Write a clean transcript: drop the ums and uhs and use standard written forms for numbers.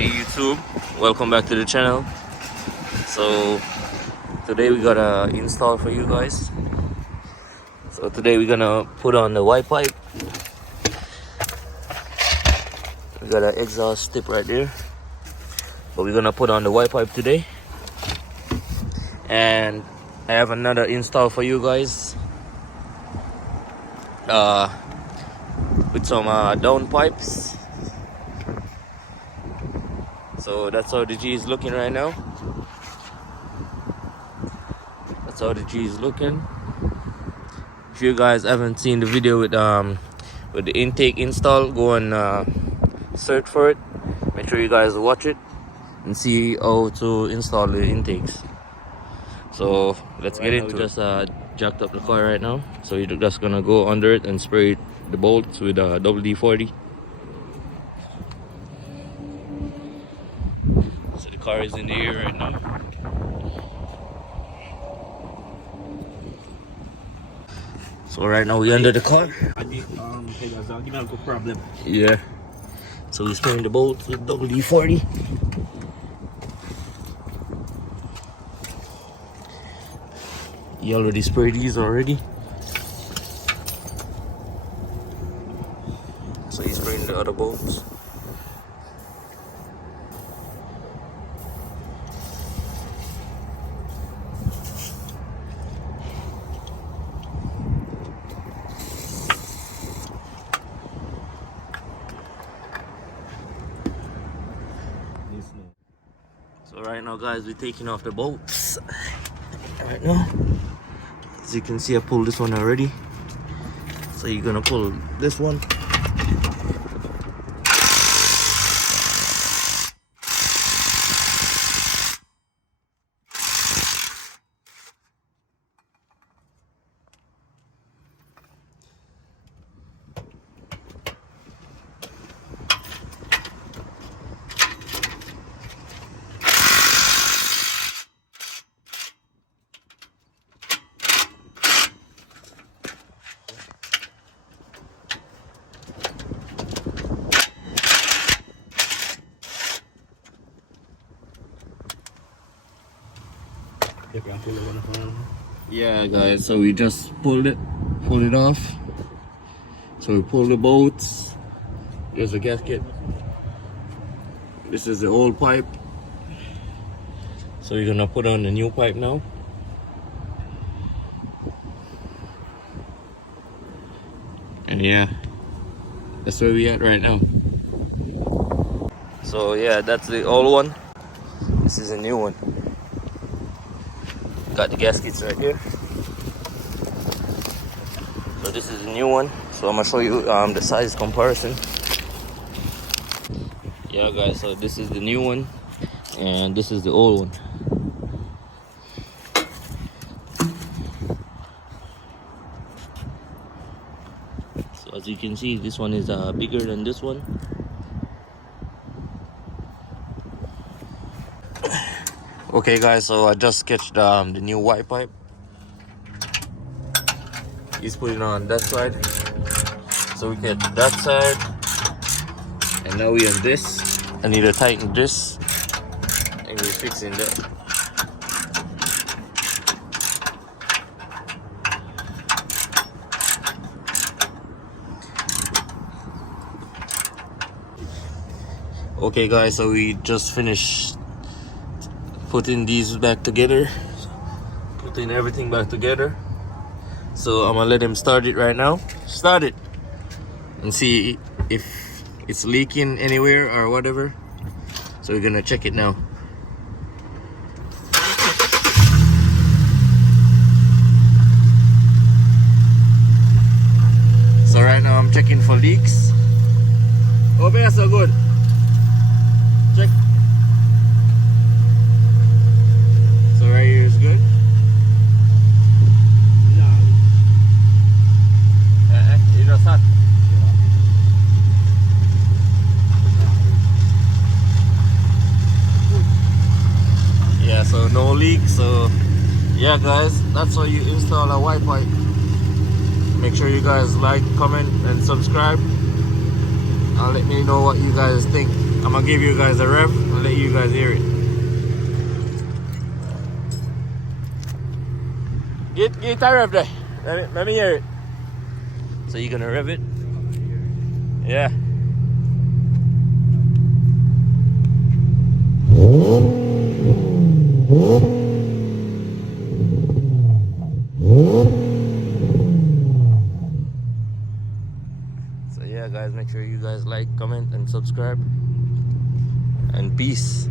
Hey YouTube, welcome back to the channel. So today we got a install for you guys. So today we're gonna put on the white pipe. We got an exhaust tip right there, but we're gonna put on the white pipe today. And I have another install for you guys with some down pipes. So that's how the G is looking right now. That's how the G is looking. If you guys haven't seen the video with the intake install, go and search for it. Make sure you guys watch it and see how to install the intakes. So let's get into it. We just jacked up the car right now, so you're just gonna go under it and spray the bolts with WD-40. So the car is in the air right now. So right now we're under the car. Yeah. So we're spraying the bolts with WD-40. You already sprayed these already. So he's spraying the other bolts. So right now guys, we're taking off the bolts. Right now, as you can see, I pulled this one already. So you're gonna pull this one. Yeah guys, so we just pulled it off. So we pulled the bolts. There's a gasket. This is the old pipe. So we're gonna put on the new pipe now. And yeah, that's where we at right now. So yeah, that's the old one. This is a new one. Got the gaskets right here. So this is the new one. So I'm gonna show you the size comparison. Yeah guys, so this is the new one and this is the old one. So as you can see, this one is bigger than this one. Okay guys, so I just sketched the new white pipe. He's putting on that side. So we get that side. And now we have this. I need to tighten this. And we're fixing that. Okay guys, so we just finished putting these back together, putting everything back together. So I'm gonna let him start it right now. Start it and see if it's leaking anywhere or whatever. So we're gonna check it now. So right now I'm checking for leaks. Oh, that's so good. Check. So right here is good. It's just hot. Yeah, so no leak. So yeah guys, that's how you install a white pipe. Make sure you guys like, comment and subscribe. Let me know what you guys think. I'm gonna give you guys a rev and let you guys hear it. Get a rev there. Let me hear it. So you're gonna rev it? Yeah. So yeah guys, make sure you guys like, comment and subscribe, and peace.